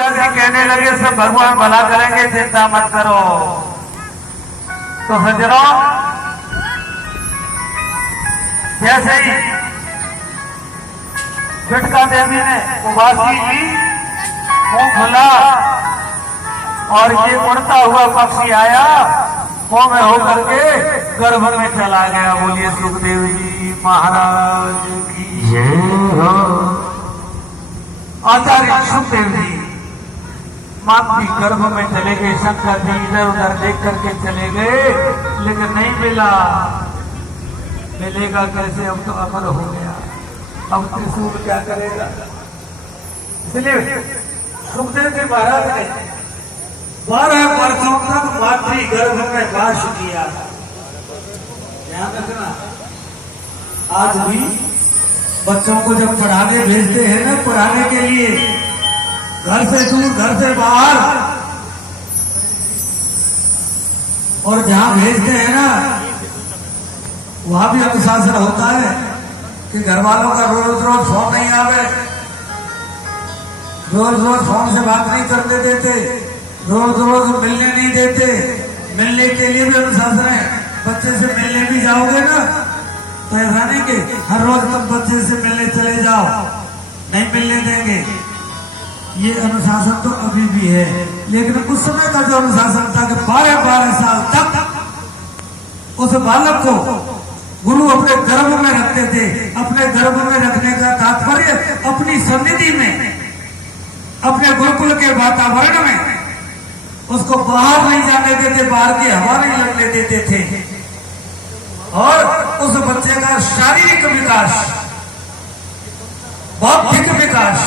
व्यासी कहने लगे सब भगवान भला करेंगे, चिंता मत करो। तो सज्जनों, जैसे ही झटका देवी ने उबासी की मुंह खुला और ये उड़ता हुआ पक्षी आया, मुंह में होकर के गर्भ में चला गया। बोलिए सुखदेव जी महाराज की जय हो। आचार्य सुखदेव जी मातृ गर्भ में चले गए। शंकर जी इधर उधर देख करके चले गए, लेकिन नहीं मिला। मिलेगा कैसे, अब तो अमर हो गया। अब त्रिशूल क्या करेगा। इसलिए सुखदेव जी महाराज ने 12 वर्षों तक मातृ गर्भ में वास किया। ध्यान रखना, आज भी बच्चों को जब पढ़ाने भेजते हैं ना, पढ़ाने के लिए घर से दूर, घर से बाहर, और जहां भेजते हैं ना वहां भी अनुशासन होता है कि घर वालों का रोज रोज फोन नहीं आवे, रोज रोज फोन से बात नहीं करने देते, रोज रोज मिलने नहीं देते। मिलने के लिए भी अनुशासन है। बच्चे से मिलने भी जाओगे ना तो ऐसा नहीं कि हर रोज तुम बच्चे से मिलने चले जाओ, नहीं मिलने देंगे। ये अनुशासन तो अभी भी है, लेकिन उस समय का जो अनुशासन था कि 12-12 साल तक उस बालक को गुरु अपने गर्भ में रखते थे। अपने गर्भ में रखने का तात्पर्य अपनी सन्निधि में, अपने गुरुकुल के वातावरण में उसको बाहर नहीं जाने देते, बाहर की हवा नहीं लगने देते थे। और उस बच्चे का शारीरिक विकास, बौद्धिक विकास,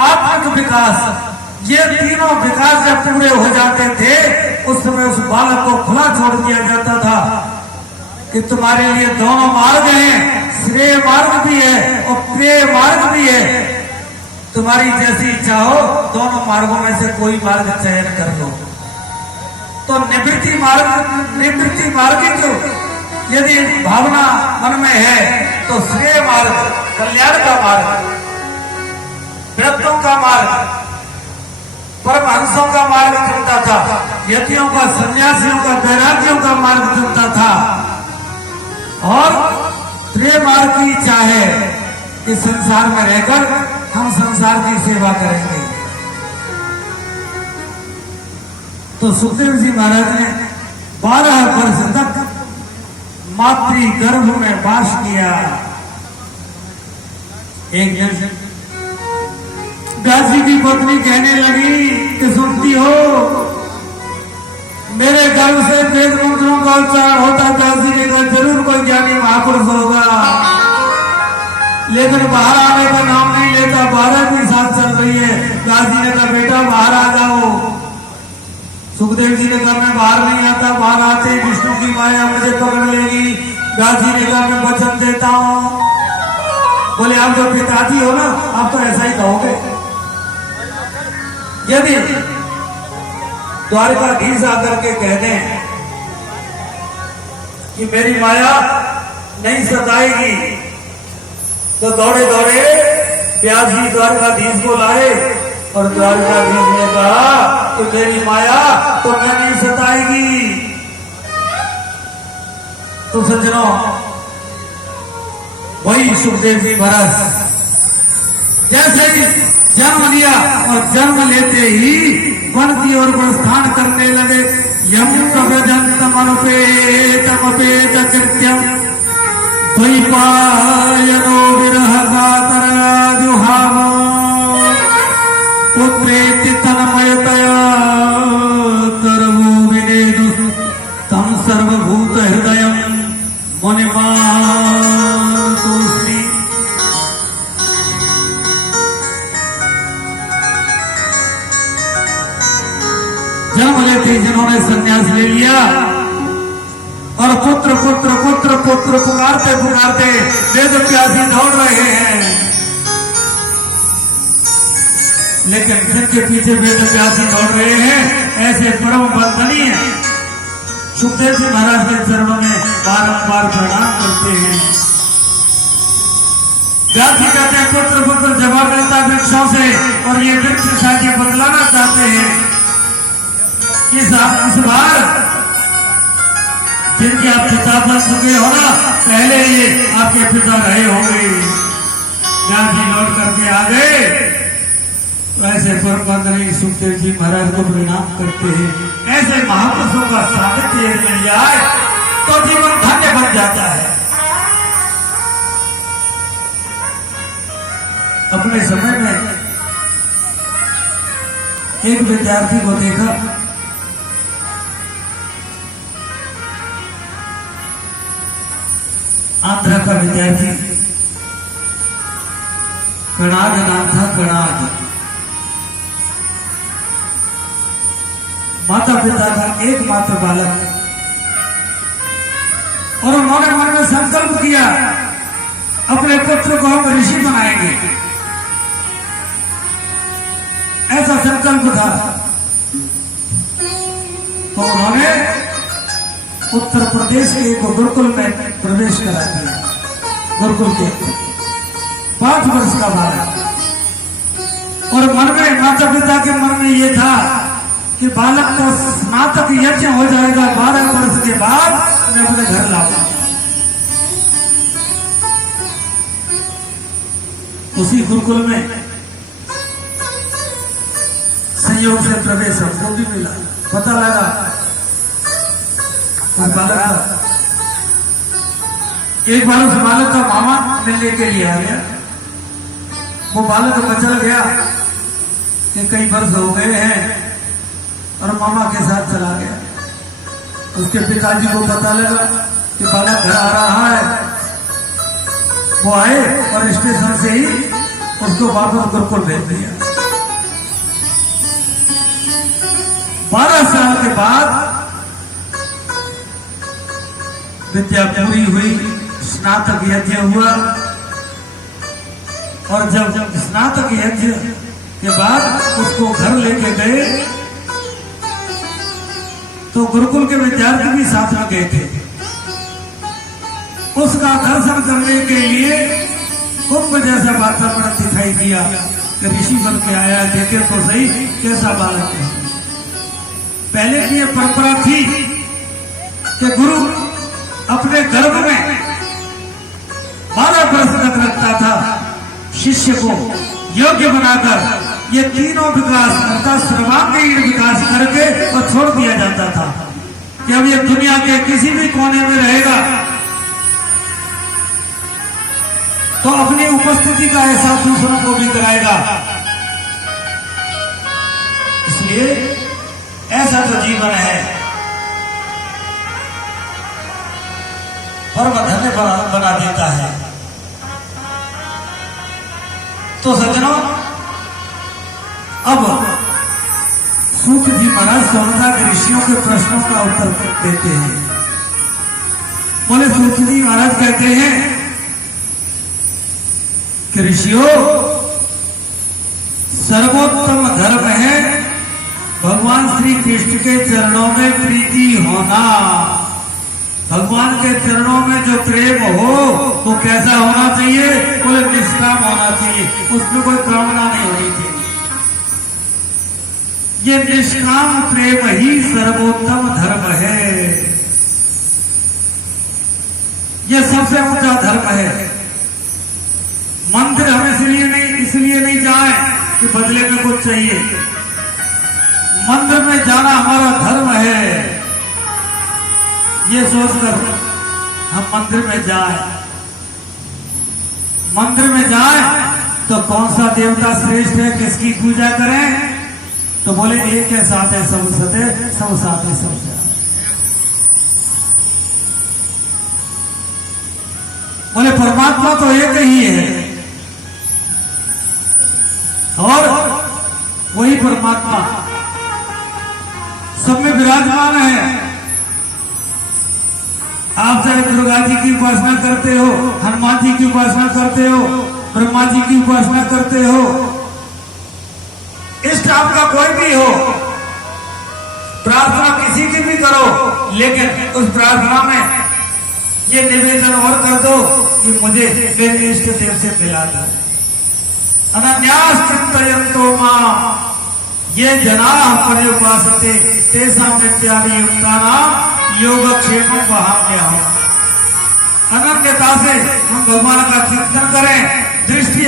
आत्मिक विकास, ये तीनों विकास जब पूरे हो जाते थे, उस समय उस बालक को खुला छोड़ दिया जाता था कि तुम्हारे लिए दोनों मार्ग हैं, श्रेय मार्ग भी है और प्रेय मार्ग भी है। तुम्हारी जैसी इच्छा हो, दोनों मार्गों में से कोई मार्ग चयन कर लो। तो निवृत्ति मार्ग जो यदि भावना मन में है तो श्रेय मार्ग, कल्याण का मार्ग, व्रतों का मार्ग, परमहंसों का मार्ग चुनता था, यतियों का, सन्यासियों का, वैराग्यों का मार्ग चुनता था। और प्रेय मार्ग की इच्छा है इस संसार में रहकर हम संसार की सेवा करेंगे। तो सुखदेव जी महाराज ने 12 वर्ष तक मातृ गर्भ में वास किया। एक दिन व्यास की पत्नी कहने लगी कि सुनती हो, मेरे गर्भ से वेद मंत्रों का उच्चारण होता, व्यास जी ने कहा जरूर कोई ज्ञानी महापुरुष होगा, लेकिन बाहर आने का नाम नहीं लेता। 12 की साथ चल रही है। व्यास जी ने कहा बेटा बाहर आ जाओ। सुखदेव जी ने कहा मैं बाहर नहीं आता, बाहर आते विष्णु की माया मुझे पकड़ लेगी। व्यास जी ने कहा मैं वचन देता हूं। बोले आप जो पिताजी हो ना, आप तो ऐसा ही कहोगे। यदि द्वारकाधीश आकर के कह दें कि मेरी माया नहीं सताएगी, तो दौड़े दौड़े व्यास जी द्वारकाधीश को लाए और द्वारकाधीश ने कहा कि मेरी माया तो मैं नहीं सताएगी। तो सज्जनों, वही सुखदेव जी महाराज जैसे ही जन्म लिया और जन्म लेते ही वन की ओर प्रस्थान करने लगे। यम कवजंतमनुपेतमपेत कृत्यम द्वैपायनो विरह गातराजुहाव पुत्रेति तन्मयतया करवो विनेदु तम सर्वभूत हृदयं मुनिमातोऽस्मि। जन्म लेते ही जिन्होंने संन्यास ले लिया और पुत्र पुत्र पुत्र पुत्र पुकारते पुकारते वेद व्यासी दौड़ रहे हैं, लेकिन जिनके पीछे वेद व्यासी दौड़ रहे हैं ऐसे परम वंदनीय सुखदेव जी महाराज के चरणों में बारंबार प्रणाम करते हैं। व्यासी कहते हैं पुत्र पुत्र जवाब मिलता वृक्षों से, और ये वृक्ष इस बार जिनके आप पिता बन चुके हो ना, पहले ये आपके पिता रहे होंगे, ज्ञान जी लौट करके आ गए तो ऐसे परमबंदनी सुखदेव जी महाराज को प्रणाम करते हैं। ऐसे महापुरुषों का सानिध्य मिल जाए तो जीवन धन्य बन जाता है। अपने समय में एक विद्यार्थी को देखा, आंध्र का विद्यार्थी, कणाद नाम था, कणाद। माता पिता का एकमात्र बालक, और उन्होंने मन में संकल्प किया अपने पुत्र को हम ऋषि बनाएंगे। ऐसा संकल्प था। तो उन्होंने उत्तर प्रदेश के एक गुरुकुल में प्रवेश करा दिया। गुरुकुल के 5 वर्ष का बालक, और मन में, माता पिता के मन में ये था कि बालक का स्नातक यज्ञ हो जाएगा, 12 वर्ष के बाद मैं अपने घर लाऊंगा। उसी गुरुकुल में संयोग से प्रवेश हमको भी मिला। पता लगा उस बालक का, एक बार उस बालक का मामा मिलने के लिए आ गया। वो बालक मचल गया कि कई वर्ष हो गए हैं, और मामा के साथ चला गया। उसके पिताजी को पता लगा कि बालक घर आ रहा है। वो आए और स्टेशन से ही उसको वापस गुरुकुल भेज दिया। 12 साल के बाद विद्या पूरी हुई, स्नातक यज्ञ हुआ, और जब स्नातक यज्ञ के बाद उसको घर लेके गए तो गुरुकुल के विद्यार्थी भी साथ में गए थे। उसका दर्शन करने के लिए कुंभ जैसा वातावरण दिखाई दिया कि ऋषि बन के आया, देखे तो सही कैसा बालक है। पहले की यह परंपरा थी कि गुरु अपने गर्भ में 12 वर्ष तक रखता था शिष्य को, योग्य बनाकर ये तीनों विकास करता, सर्वांगीण विकास करके और छोड़ दिया जाता था कि अब ये दुनिया के किसी भी कोने में रहेगा तो अपनी उपस्थिति का एहसास दूसरों को भी कराएगा। इसलिए ऐसा तो जीवन है, परम धन्य बना देता है। तो सज्जनों, अब सूत जी महाराज सौनका के ऋषियों के प्रश्नों का उत्तर देते हैं। बोले, सूत जी महाराज कहते हैं कि ऋषियों, सर्वोत्तम धर्म है भगवान श्री कृष्ण के चरणों में प्रीति होना। भगवान के चरणों में जो प्रेम हो तो कैसा होना चाहिए? बोले, निष्काम होना चाहिए, उसमें कोई कामना नहीं होनी चाहिए। ये निष्काम प्रेम ही सर्वोत्तम धर्म है, ये सबसे ऊंचा धर्म है। मंदिर हम इसलिए नहीं जाए कि बदले में कुछ चाहिए। मंदिर में जाना हमारा धर्म है, ये सोचकर हम मंदिर में जाएं। मंदिर में जाएं तो कौन सा देवता श्रेष्ठ है, किसकी पूजा करें? तो बोले, एक है साथ है सब सत है, सब साथ है सब से। बोले, परमात्मा तो एक ही है, और वही परमात्मा सब में विराजमान है। आप चाहे दुर्गा जी की उपासना करते हो, हनुमान जी की उपासना करते हो, ब्रह्मा जी की उपासना करते हो, इष्ट आपका कोई भी हो, प्रार्थना किसी की भी करो, लेकिन उस प्रार्थना में ये निवेदन और कर दो कि मुझे मेरे इष्ट देव से मिला दो। अनन्यास चिंतयन्तो मां ये जना पर्युपासते तेषां इत्यादि युक्तानां योगक्षेमं वहाम्यहम्। अनन्यता से हम भगवान का चिंतन करें, दृष्टि